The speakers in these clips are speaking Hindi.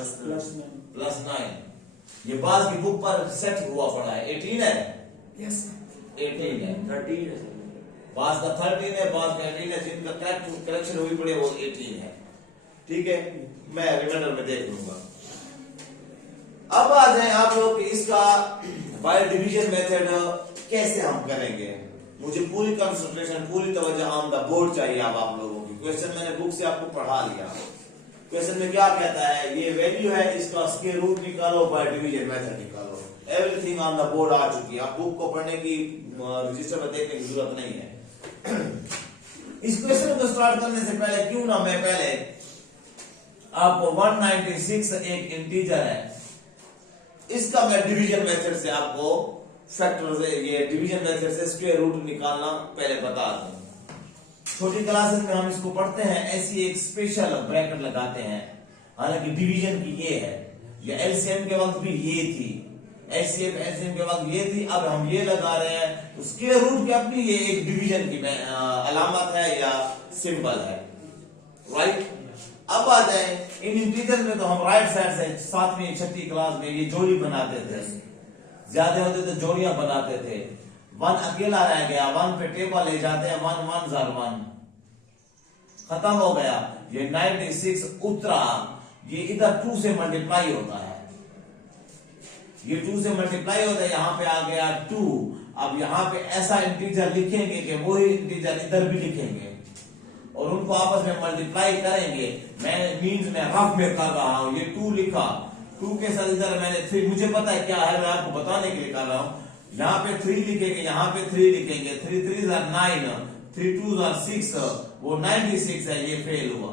+9। ये बाज की बुक पर सेट हुआ पड़ा है। 18 है। यस 18 है। 13 है। बाज का 13 है, बाज का 18 है, जिनका करेक्शन हुई पड़े वो 18 है। ठीक है, मैं रिमाइंडर में देख लूंगा। अब आ जाए आप लोग कि इसका बाय डिवीजन मेथड कैसे हम करेंगे। मुझे पूरी कंसंट्रेशन, पूरी तवज्जो ऑन द बोर्ड चाहिए अब आप लोगों की। क्वेश्चन मैंने बुक से आपको पढ़ा लिया। क्वेश्चन में क्या कहता है, ये वैल्यू है, इसका स्क्वायर रूट निकालो, बाय डिवीजन मेथड निकालो। एवरीथिंग ऑन द बोर्ड आ चुकी है। आप बुक को पढ़ने की, रजिस्टर में देखने की जरूरत नहीं है। इस क्वेश्चन को स्टार्ट करने से पहले क्यों ना मैं पहले आपको 196 एक इंटीजर है, इसका मैं डिवीजन मेथड से आपको फैक्टर से, ये डिवीजन मेथड से स्क्वायर रूट निकालना पहले बता दूं। छोटी क्लासेस में हम इसको पढ़ते हैं, ऐसी एक स्पेशल ब्रैकेट लगाते हैं। हालांकि डिवीजन की ये है, ये एलसीएम के वक्त भी ये थी, एचसीएफ एलसीएम के वक्त ये थी, अब हम ये लगा रहे हैं। तो स्क्वायर रूट की अपनी ये एक डिवीजन की अलामत है या सिंबल है, राइट। अब आ जाए इन इंटीजर में, तो हम राइट साइड से 7वीं 6वीं क्लास में ये जोड़ी बनाते थे, ज्यादा होते तो जोड़ियां बनाते थे। 1 अकेला रह गया, 1 पे टेबल ले जाते हैं, 1 1 1 खत्म हो गया। ये 96 उतरा, ये इधर 2 से मल्टीप्लाई होता है, ये 2 से मल्टीप्लाई होता है, यहां पे आ गया 2। अब यहां पे ऐसा इंटीजर लिखेंगे कि वही इंटीजर इधर भी लिखेंगे और उनको आपस में मल्टीप्लाई करेंगे। मैं मीन्स में रफ में कर रहा हूं, ये 2 लिखा, 2 के साथ इधर मैंने 3, मुझे पता है क्या है, मैं आपको बताने के लिए कर रहा हूं। यहाँ पे 3 लिखेंगे, यहाँ पे 3 लिखेंगे, 3 3 9, 3 2 6, वो 96 है, ये फेल हुआ।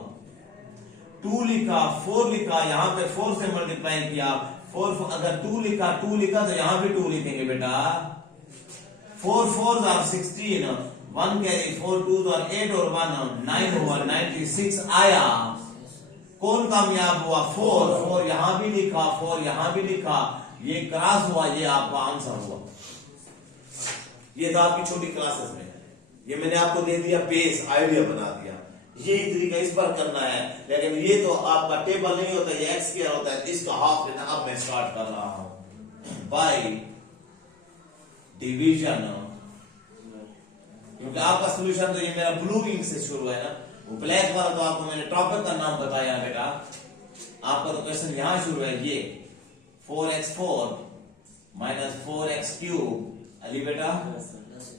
2 लिखा, 4 लिखा, यहाँ पे 4 से मल्टीप्लाई किया, 4 अगर 2 लिखा तो यहाँ भी 2 लिखेंगे बेटा। 4 4 16, 1 कैरी, 4 2 8 और 1 9 हुआ, 96 आया। कौन कामयाब हुआ? 4 यहां भी लिखा, 4 यहां भी लिखा, ये क्रॉस हुआ, ये आपका आंसर हुआ। ये था आपकी छोटी क्लासेस में, ये मैंने आपको दे दिया बेस, आइडिया बना दिया। यही तरीका इस पर करना है, लेकिन ये तो आपका टेबल नहीं होता, ये एक्स स्क्वायर होता है, इसका हाफ लेना। अब मैं स्टार्ट कर रहा हूं बाय डिवीजन, क्योंकि आपका सोल्यूशन तो ये मेरा ब्लू इंक से शुरू है ना, वो ब्लैक वाला तो आपको मैंने टॉपिक का नाम बताया बेटा। आपका तो क्वेश्चन यहां शुरू है, ये 4x4 माइनस 4x³ अली बेटा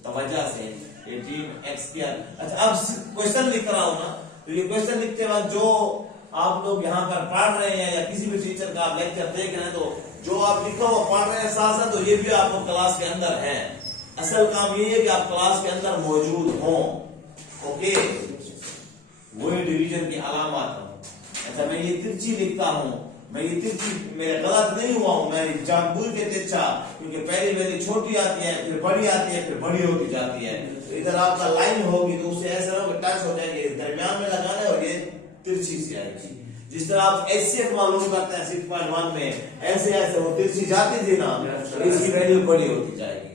तवज्जो से 18x²। अच्छा, अब क्वेश्चन लिख रहा हूं ना, तो ये क्वेश्चन लिखते वक्त जो आप लोग यहाँ पर पढ़ रहे हैं या किसी भी टीचर का आप लेक्चर देख रहे हैं, तो जो आप लिखा हुआ पढ़ रहे हैं साथ साथ, तो ये भी आपको क्लास के अंदर है। असल काम ये है कि आप क्लास के अंदर मौजूद हो। ओके, वही डिवीजन की अलामत। अच्छा, मैं ये तिरछी लिखता हूं, मैं ये तिरछी, मेरा गलत नहीं हुआ हूं, मैं जानबूझ के तिरछा, क्योंकि पहली वैल्यू छोटी आती है, फिर बड़ी आती है, फिर बड़ी होती जाती है। तो इधर आपका लाइन होगी तो उससे ऐसा ना टच हो जाएंगे, दरमियान में लगाना है और ये तिरछी सी आएगी। जिस तरह आप एचसीएफ मालूम करते हैं 6.1 में, ऐसे ऐसे वो तिरछी जाती थी ना, तो इसकी वैल्यू बड़ी होती जाएगी।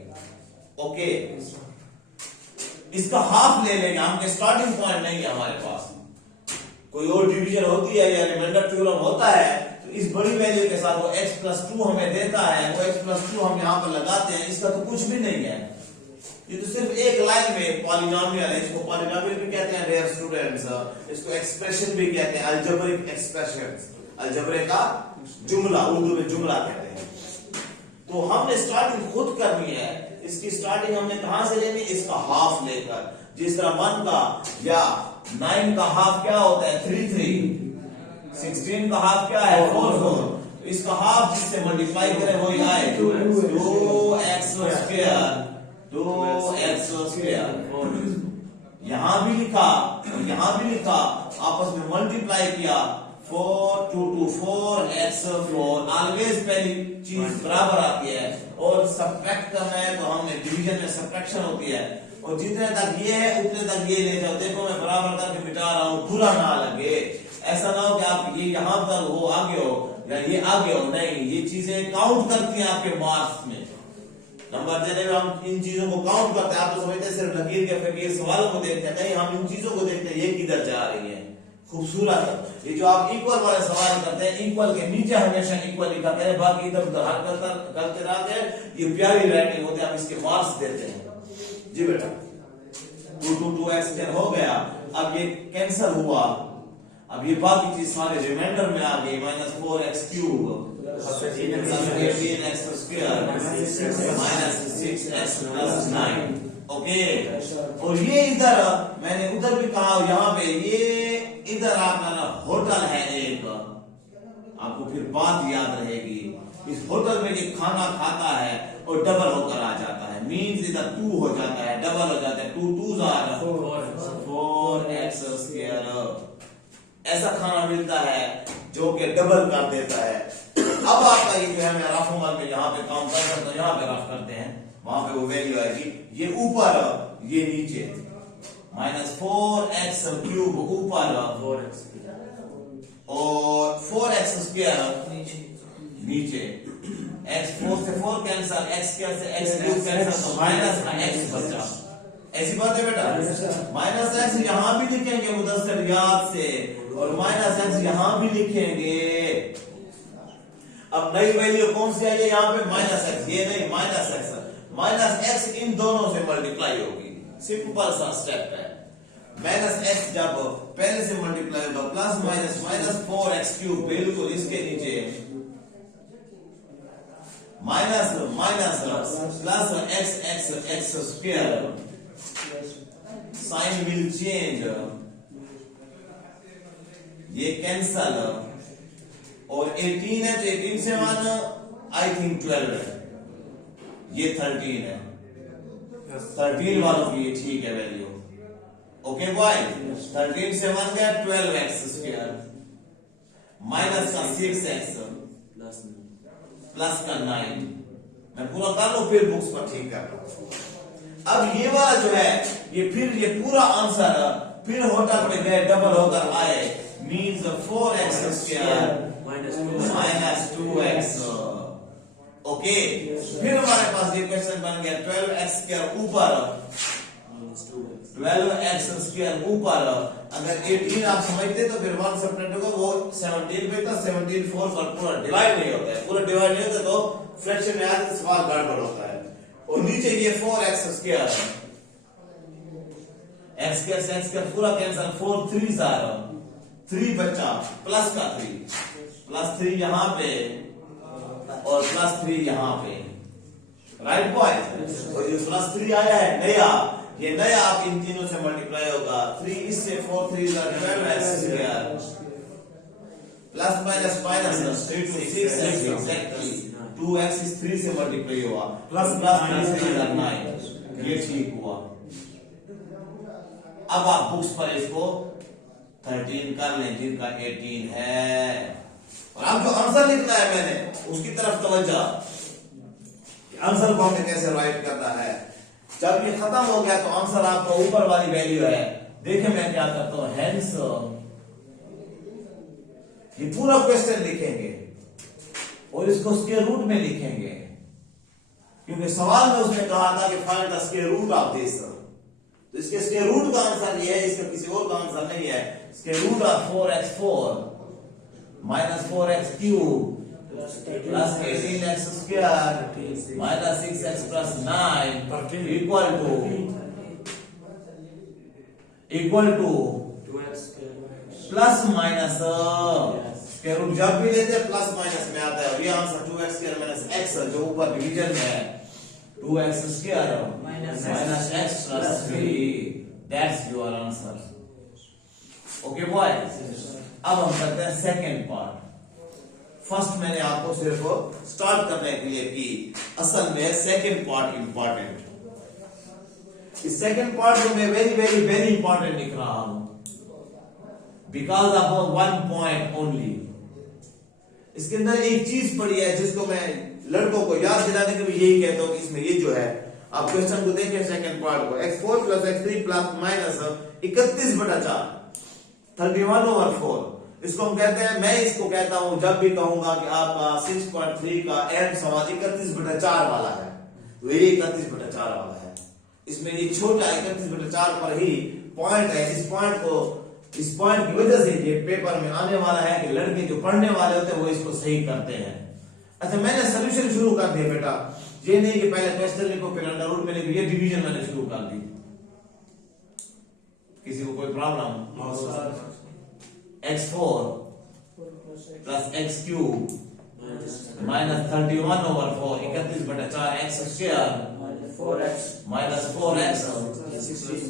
ओके, इसका हाफ ले लेंगे हम, स्टार्टिंग पॉइंट नहीं है हमारे पास। कोई और डिवीजन होती है या रिमाइंडर थ्योरम होता है, तो इस बड़ी वैल्यू के साथ वो x+2 हमें देता है, वो x+2 हम यहाँ पर लगाते हैं। इसका तो कुछ भी नहीं है, ये तो सिर्फ एक लाइन में पॉलिनोमियल है। इसको पॉलिनोमियल भी कहते हैं डियर स्टूडेंट्स, इसको एक्सप्रेशन भी कहते हैं, अलजेब्रिक एक्सप्रेशंस, अलजेब्रे का जुमला, उर्दू में जुमला कहते हैं। तो हमने स्टार्टिंग खुद करनी है। इसकी स्टार्टिंग हमने कहां से लेनी? इसका हाफ लेकर। जिस तरह 1 का या 9 का हाफ क्या होता है? 3 3। 16 का हाफ क्या है? 4 4। तो इसका हाफ जिससे मल्टीप्लाई करें वही आए 2x²। यहां भी लिखा और यहां भी लिखा, आपस में मल्टीप्लाई किया, 4 2 2 4x4। ऑलवेज पहली चीज बराबर आती है, और सब्ट्रैक्ट करना है तो हमने डिवीजन में सब्ट्रैक्शन होती है, और जितने तक ये है उतने तक ये ले जाओ। देखो मैं बराबर करके मिटा रहा हूं, बुरा ना लगे। ऐसा ना हो कि आप ये यहां तक हो आगे हो या ये आगे हो, नहीं, ये चीजें काउंट करती हैं आपके मार्क्स में। नंबर देने में हम इन चीजों को काउंट करते हैं। आप तो समझते हैं सिर्फ लकीर के फकीर सवाल को देखते हैं, नहीं, हम इन चीजों को देखते हैं, ये किधर जा रही है, खूबसूरत। ये जो आप इक्वल वाले सवाल करते हैं, इक्वल के नीचे हमेशा इक्वल लिखा करें, बाकी इधर उधर हरकत करते रहते हैं, ये प्यारी राइटिंग होते हैं, हम इसके मार्क्स देते हैं। जी बेटा 2x हो गया। अब ये कैंसिल हुआ, अब ये बाकी चीज सारे रिमाइंडर में आ गई, -4x क्यूब -6x ओके। और ये इधर मैंने उधर भी कहा, यहाँ पे ये इधर आपका होटल है एक, आपको फिर बात याद रहेगी, इस होटल में ये खाना खाता है और डबल होकर आ जाता है, मीन्स इधर 2 हो जाता है, डबल हो जाता है, 2 2s are 4x²। ऐसा खाना मिलता है जो कि डबल कर देता है। अब आपका ये जो है मैं रफ उमर में यहाँ पे काम कर सकता हूँ, यहाँ पे रफ करते हैं, वहां पे वो वैल्यू आएगी, ये ऊपर ये नीचे, -4x³ ऊपर और 4x² नीचे, x 4 से 4 कैंसल, x² से x³ कैंसल, तो -x बचा। ऐसी बात है बेटा, -x यहां भी लिखेंगे मुदस्सिर याद से, और -x यहां भी लिखेंगे। अब नई वैल्यू कौन सी आई है यहाँ पे, -x, ये नहीं -x इन दोनों से मल्टीप्लाई होगी, सिंपल सा स्टेप है। -x जब पहले से मल्टीप्लाई होगा, प्लस माइनस -4x³ बिल्कुल इसके नीचे, minus plus x² sign will change, ये कैंसल, और 18 है तो 18 से 1 आई थिंक 12 है, ये 13 है, 13 वालों की ये ठीक है वैल्यू। ओके बॉय, 13 से 1 गया 12x² माइनस का 6x प्लस का 9। मैं पूरा कर लूं फिर बुक्स पर ठीक कर लूं। अब ये वाला जो है ये फिर ये पूरा आंसर फिर होटल पे गए डबल होकर आए, means 4x² minus 2x। Okay, फिर हमारे पास ये क्वेश्चन बन गया 12x² ऊपर 12x² ऊपर, अगर 18 आप समझते तो फिर 1 सेपरेट होगा, वो 17 पे था, 17 4 पर पूरा डिवाइड नहीं होता है, पूरा डिवाइड नहीं होता तो फ्रैक्शन में आते सवाल गड़बड़ होता है। और नीचे ये 4x² x² पूरा कैंसिल, 4 3s are 3 बचा, प्लस का 3, प्लस 3 यहाँ पे और प्लस 3 यहाँ पे, राइट बॉयज। और ये प्लस 3 आया है नया, ये नया आप इन तीनों से मल्टीप्लाई होगा, 3 इससे 4 3s are 12x² plus minus 3 to 6 exactly 2x is 3 से मल्टीप्लाई हुआ, प्लस 3 से 9, ये ठीक हुआ। अब आप बुक्स पर इसको 13 कर लें जिनका 18 है, और अब जो आंसर लिखना है मैंने उसकी तरफ तवज्जो, आंसर को हमें कैसे राइट करना है। जब ये खत्म हो गया तो आंसर आपका ऊपर वाली वैल्यू है, देखें मैं क्या करता हूं, हेंस ये पूरा क्वेश्चन लिखेंगे और इसको स्क्वायर रूट में लिखेंगे, क्योंकि सवाल में उसने कहा था कि find the square root of this, तो इसके स्क्वायर रूट का आंसर ये है, इसका किसी और का आंसर नहीं है। Square root of 4x4 minus 4x³ plus 18x² minus 6x plus 9 equal to plus minus square root जब भी लेते हैं प्लस माइनस में आता है, ये आंसर 2x² माइनस x जो ऊपर डिवीजन में है, 2x² minus x plus 3, that's your answer. Okay boys, अब हम करते हैं सेकंड पार्ट। फर्स्ट मैंने आपको सिर्फ स्टार्ट करने के लिए की, असल में सेकंड पार्ट इंपॉर्टेंट। इस सेकंड पार्ट को मैं वेरी वेरी वेरी इंपॉर्टेंट लिख रहा हूं, बिकॉज ऑफ 1 पॉइंट ओनली। इसके अंदर एक चीज पड़ी है जिसको मैं लड़कों को याद दिलाने के लिए यही कहता हूं कि इसमें ये जो है, आप क्वेश्चन को देखिए सेकंड पार्ट को, x4 plus x3 plus minus 31/4 31/4, इसको हम कहते हैं, मैं इसको कहता हूं जब भी कहूंगा कि आपका 6.3 का एंड सवाल 31/4 वाला है, तो ये 31/4 वाला है। इसमें ये छोटा 31/4 पर ही पॉइंट है, इस पॉइंट को इस पॉइंट की वजह से ये पेपर में आने वाला है कि लड़के जो पढ़ने वाले होते हैं वो इसको सही करते हैं। अच्छा, मैंने सोल्यूशन शुरू कर दिया बेटा, ये नहीं कि पहले क्वेश्चन लिखो फिर अंडर रूट में लिखो, ये डिवीजन मैंने शुरू कर दी। किसी को कोई problem? x4 plus x cube minus 31/4 31/4 x square minus 4x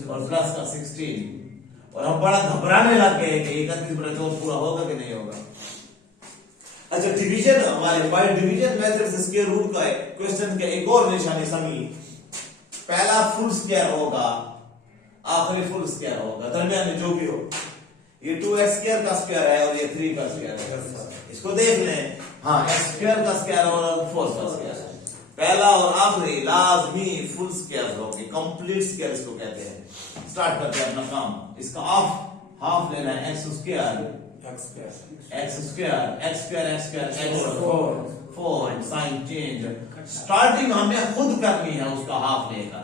और प्लस का 16। और हम बड़ा घबराने लग गए कि 31/4 पूरा होगा कि नहीं होगा। अच्छा, डिवीजन हमारे बाय डिवीजन मेथड से स्क्वायर रूट का क्वेश्चन के एक और निशानी समी, पहला फुल स्क्वायर होगा, आखिरी फुल स्क्वायर होगा, दरमियान में जो भी हो। ये 2x स्क्वायर का स्क्वायर है और ये 3 का स्क्वायर है, इसको देख लें। हाँ, x स्क्वायर का स्क्वायर और 4 का स्क्वायर है। पहला और आखिरी लाजमी फुल स्क्वायर होंगे, कंप्लीट स्क्वायर इसको कहते हैं। स्टार्ट करते हैं अपना काम। इसका हाफ लेना है x square x 4 sign change. Starting हमने खुद करनी है उसका हाफ लेकर,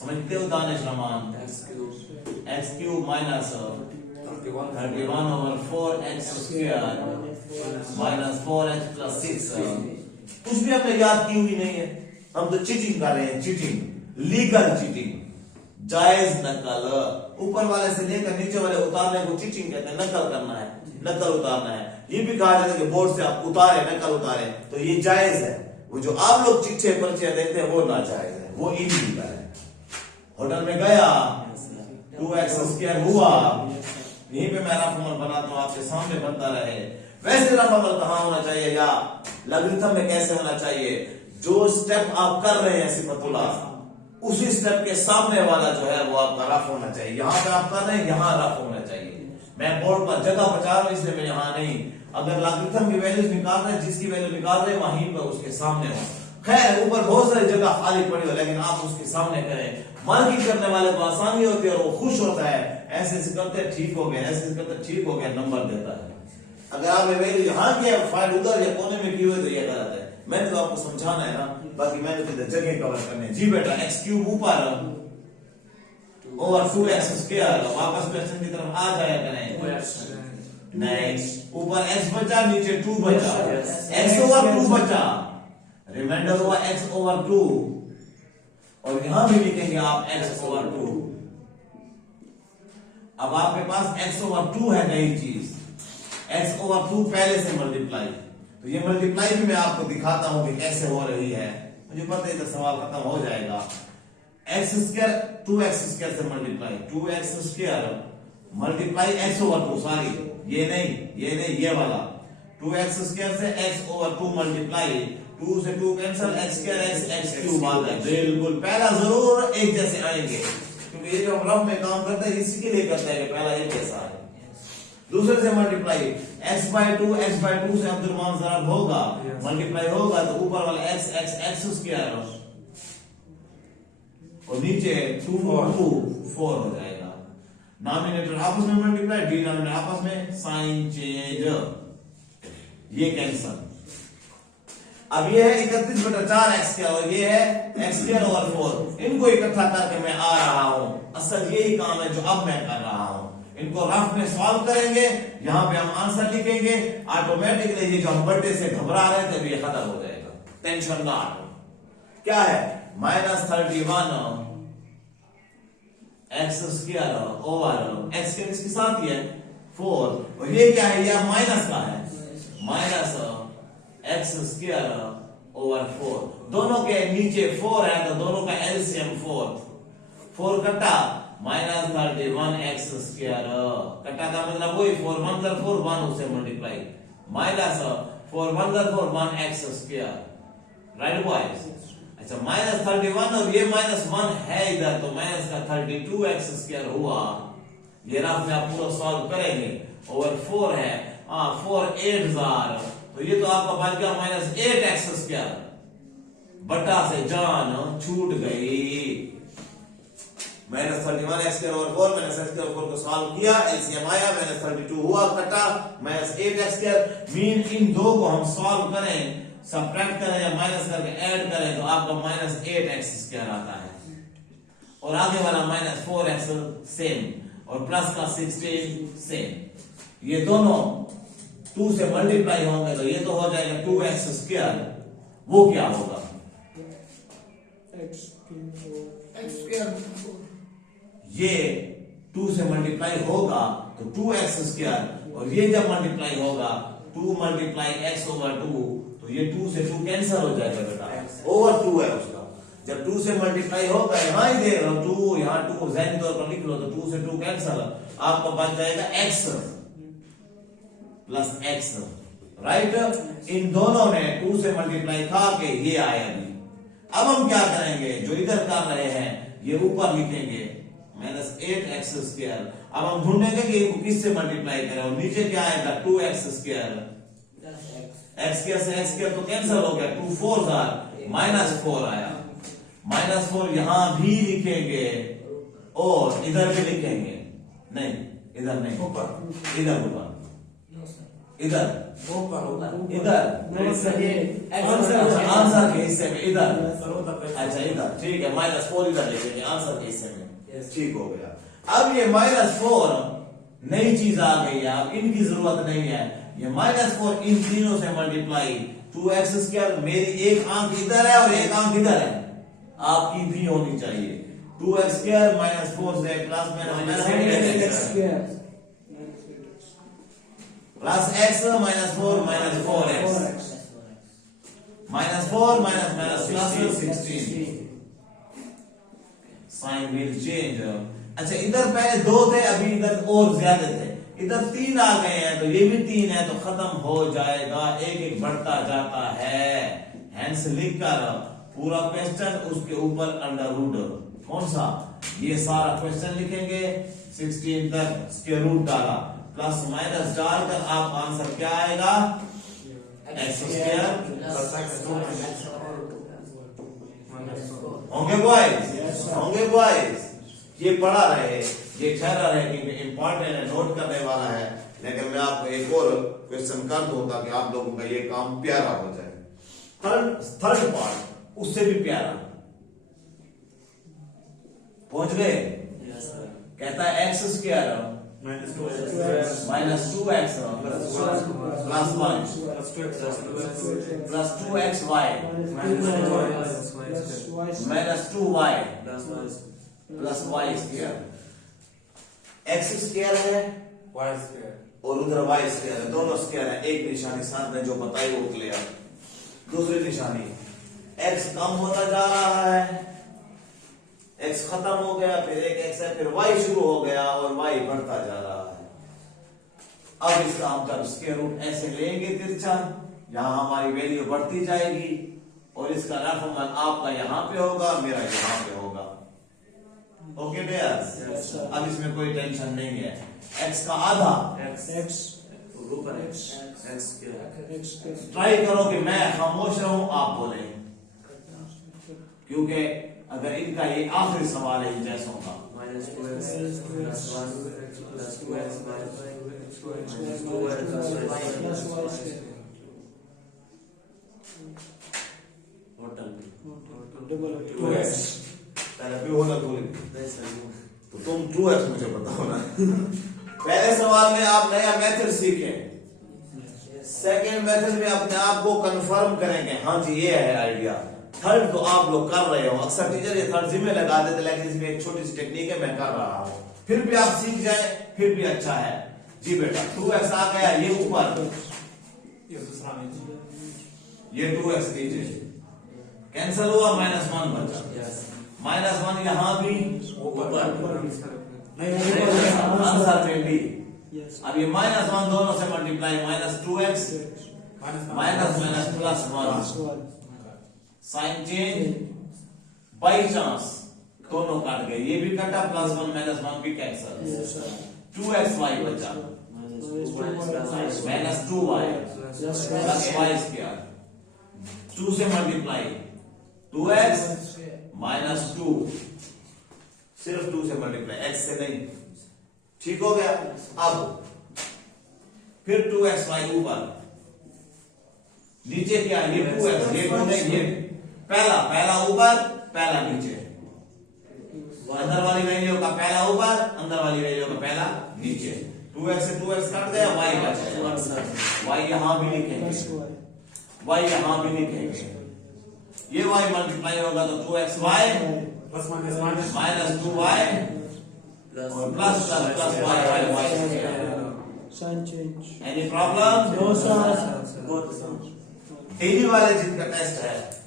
समझते हो Danish Rahman? x cube minus 31/4 x square minus 4x plus 6। कुछ भी हमने याद की हुई नहीं है, हम तो चीटिंग कर रहे हैं, चीटिंग, लीगल चीटिंग, जायज नकल। ऊपर वाले से लेकर नीचे वाले उतारने को चीटिंग कहते हैं, नकल करना है, नकल उतारना है। ये भी कहा जाता है कि बोर्ड से आप उतारे, नकल उतारे, तो ये जायज है। वो जो आप लोग चिट्ठे पर्चे देखते हैं वो नाजायज है, वो इलीगल है। होटल में गया, 2x स्क्वायर हुआ, यहीं पे मैं रफअमल बनाता हूं, आपके सामने बनता रहे। वैसे रफअमल कहां होना चाहिए या लॉगरिथम में कैसे होना चाहिए? जो स्टेप आप कर रहे हैं सिफतुल्ला, उसी स्टेप के सामने वाला जो है वो आपका रफ होना चाहिए। यहां पे आप कर रहे हैं, यहां रफ होना चाहिए। मैं बोर्ड पर जगह बचा रहा हूं इसलिए मैं यहां नहीं। अगर लॉगरिथम की वैल्यूज निकाल रहे हैं, जिसकी वैल्यू निकाल रहे हैं वहीं पर उसके सामने हो। खैर, ऊपर बहुत सारी जगह खाली पड़ी हो, लेकिन आप उसके सामने करें। मार्किंग करने वाले को आसानी होती है और वो खुश होता है, ऐसे ऐसे करते ठीक हो गया, ऐसे करते ठीक हो गया, नंबर देता है। अगर आपने वैल्यू यहाँ किया, फाइल उधर या कोने में की हुई, तो ये गलत है। मैंने तो आपको समझाना है ना, बाकी मैंने तो जगह कवर करने। जी बेटा, x क्यूब ऊपर ओवर 2x स्क्वायर, वापस क्वेश्चन की तरफ आ जाया करें। नेक्स्ट, ऊपर x बचा, नीचे 2 बचा, x ओवर 2 बचा, रिमाइंडर हुआ x ओवर 2, और यहां भी लिखेंगे आप x ओवर 2। अब आपके पास x ओवर 2 है नई चीज, x ओवर 2 पहले से मल्टीप्लाई। तो ये मल्टीप्लाई भी मैं आपको दिखाता हूं कि कैसे हो रही है। मुझे पता है इधर सवाल खत्म हो जाएगा। x स्क्वायर 2x स्क्वायर से multiply, 2x square multiply x over 2, sorry ये नहीं, ये वाला 2x स्क्वायर से x ओवर 2 मल्टीप्लाई, 2 से 2 cancel, x square x cube आ गया। बिल्कुल, पहला जरूर एक जैसे आएंगे, क्योंकि ये जो हम रफ में काम करते हैं इसी के लिए करते हैं कि पहला एक जैसा है। दूसरे से मल्टीप्लाई, x/2 से अब्दुलरहमान ज़रब होगा, मल्टीप्लाई होगा तो ऊपर वाला x स्क्वायर और नीचे 2 4 हो जाएगा। नॉमिनेटर आपस में मल्टीप्लाई, डिनोमिनेटर आपस में साइन चेंज, ये कैंसल। अब ये है 31/4 x स्क्वायर और ये है x स्क्वायर ओवर 4। इनको इकट्ठा करके मैं आ रहा हूं, असल यही काम है जो अब मैं कर रहा हूं। इनको रफ में सॉल्व करेंगे, यहां पे हम आंसर लिखेंगे, ऑटोमेटिकली ये जो हम बर्थडे से घबरा रहे थे ये खत्म हो जाएगा, टेंशन ना लो। क्या है? -31 x स्क्वायर ओवर x के इसके साथ ही है 4, और ये क्या है? ये माइनस का है, माइनस x स्क्वायर ओवर 4। दोनों के नीचे 4 है तो दोनों का एलसीएम 4 कटा -31 x स्क्वायर कटा का मतलब वही 4 1 4 1 उसे multiply minus 4 1 4 1 x square, right boys? अच्छा, -31 और ये -1 है इधर, तो माइनस का 32 x स्क्वायर हुआ। ये रफ में आप पूरा सॉल्व करेंगे, ओवर 4 है, 4 8 जार, तो ये तो आपका बच गया -8 x स्क्वायर, बटा से जान छूट गई। -31 x square over 4, -x square over 4 को सॉल्व किया, एलसीएम आया, -32 हुआ, कटा, -8 x स्क्वायर। मीन इन दो को हम सॉल्व करें, सबट्रैक्ट करें या माइनस करके ऐड करें तो आपका -8 x स्क्वायर आता है, और आगे वाला -4x सेम, और प्लस का 16 सेम। ये दोनों 2 से मल्टीप्लाई होंगे तो ये तो हो जाएगा 2x स्क्वायर। वो क्या होगा? ये 2 से मल्टीप्लाई होगा तो 2x स्क्वायर, और ये जब मल्टीप्लाई होगा 2 मल्टीप्लाई x ओवर 2, तो ये 2 से 2 कैंसिल हो जाएगा बेटा, ओवर 2 है उसका। जब 2 से मल्टीप्लाई होगा, यहां ही दे रहा हूं 2, यहां 2 ज़हनी तौर पर लिख लो, तो 2 से 2 कैंसिल, आपका बच जाएगा x प्लस x, राइट। इन दोनों ने 2 से मल्टीप्लाई खा के ये आया अभी। अब हम क्या करेंगे, जो इधर कर रहे हैं ये ऊपर लिखेंगे -8x स्क्वायर। अब हम ढूंढेंगे कि इनको किससे मल्टीप्लाई करें, और नीचे क्या आएगा 2x स्क्वायर, x स्क्वायर से x स्क्वायर तो कैंसिल हो गया, 2 4 -4 आया। -4 यहां भी लिखेंगे और इधर भी लिखेंगे, नहीं इधर नहीं, इधर ऊपर, इधर इधर आंसर के हिस्से में इधर, अच्छा इधर, ठीक है, -4 इधर लिखेंगे आंसर के हिस्से में, ठीक हो गया। अब ये -4 नई चीज आ गई है, अब इनकी जरूरत नहीं है। ये -4 इन तीनों से मल्टीप्लाई 2x स्क्वायर, मेरी एक आंख इधर है और एक आंख इधर है, आपकी भी होनी चाहिए। 2x स्क्वायर -4 से प्लस में plus x -4 -4x -4 plus 16, sign will change. अच्छा इधर पहले 2 थे, अभी इधर और ज्यादा थे, इधर 3 आ गए हैं, तो ये भी 3 है, तो खत्म हो जाएगा, एक एक बढ़ता जाता है। हेंस लिखकर पूरा क्वेश्चन उसके ऊपर अंडर रूट, कौन सा, ये सारा क्वेश्चन लिखेंगे 16 तक, स्क्वायर रूट डाला, प्लस माइनस डालकर आप आंसर क्या आएगा, x स्क्वायर। होंगे बॉयज, होंगे बॉयज, ये पढ़ा रहे, ये ठहरा रहे कि इंपॉर्टेंट है, नोट करने वाला है, लेकिन मैं आपको एक और क्वेश्चन कर दूं ताकि आप लोगों का ये काम प्यारा हो जाए। थर्ड पार्ट उससे भी प्यारा, पहुंच गए? कहता है x square -2x plus 1 plus 2xy -2y plus y square. x square है y स्क्वायर और उधर y स्क्वायर है, दोनों स्क्वायर है, एक निशानी साथ में जो बताई वो क्लियर। दूसरी निशानी x कम होता जा रहा है, x खत्म हो गया, फिर एक x है, फिर y शुरू हो गया और y बढ़ता जा रहा है। अब इसका हम जब स्क्वायर रूट ऐसे लेंगे तिरछा, यहां हमारी वैल्यू बढ़ती जाएगी और इसका रकम आपका यहां पे होगा, मेरा यहां पे होगा। ओके भैया, अब इसमें कोई टेंशन नहीं है। x का आधा ट्राई करो कि मैं खामोश रहूं, आप बोले, क्योंकि अगर इनका ये आखिरी सवाल है जैसों का, तो तुम 2x मुझे बताओ ना। पहले सवाल में आप नया मेथड सीखें, सेकेंड मेथड में अपने आप को कंफर्म करेंगे, हाँ जी ये है आइडिया। थर्ड तो आप लोग कर रहे हो, अक्सर टीचर ये थर्ड जिम्मे लगा देते, लेकिन इसमें एक छोटी सी टेक्निक है, मैं कर रहा हूं, फिर भी आप सीख जाए फिर भी अच्छा है। जी बेटा 2x आ गया, ये ऊपर, ये 2x नीचे कैंसिल हुआ, -1 बचा, -1 यहां भी ऊपर, आंसर 20। अब ये -1 दोनों से multiply, -2x plus 1, sign change, by chance दोनों कट गए, ये भी कटा, +1 -1 भी कैंसिल, 2xy बचा, -2y प्लस y स्क्वायर, 2 से मल्टीप्लाई 2x -2, सिर्फ 2 से मल्टीप्लाई, x से नहीं, ठीक हो गया। अब फिर 2xy ऊपर, नीचे क्या, ये 2x, ये 2 नहीं, ये पहला ऊपर पहला नीचे, अंदर वाली वैल्यू का पहला ऊपर, अंदर वाली वैल्यू का पहला नीचे। 2x से 2x कट गया, y बचा। y यहां भी लिखेंगे, y यहां भी लिखेंगे। ये y मल्टीप्लाई होगा तो 2xy माइनस 2y और plus plus y। Sign change. Any problem? No, sir. Daily वाले जिनका टेस्ट है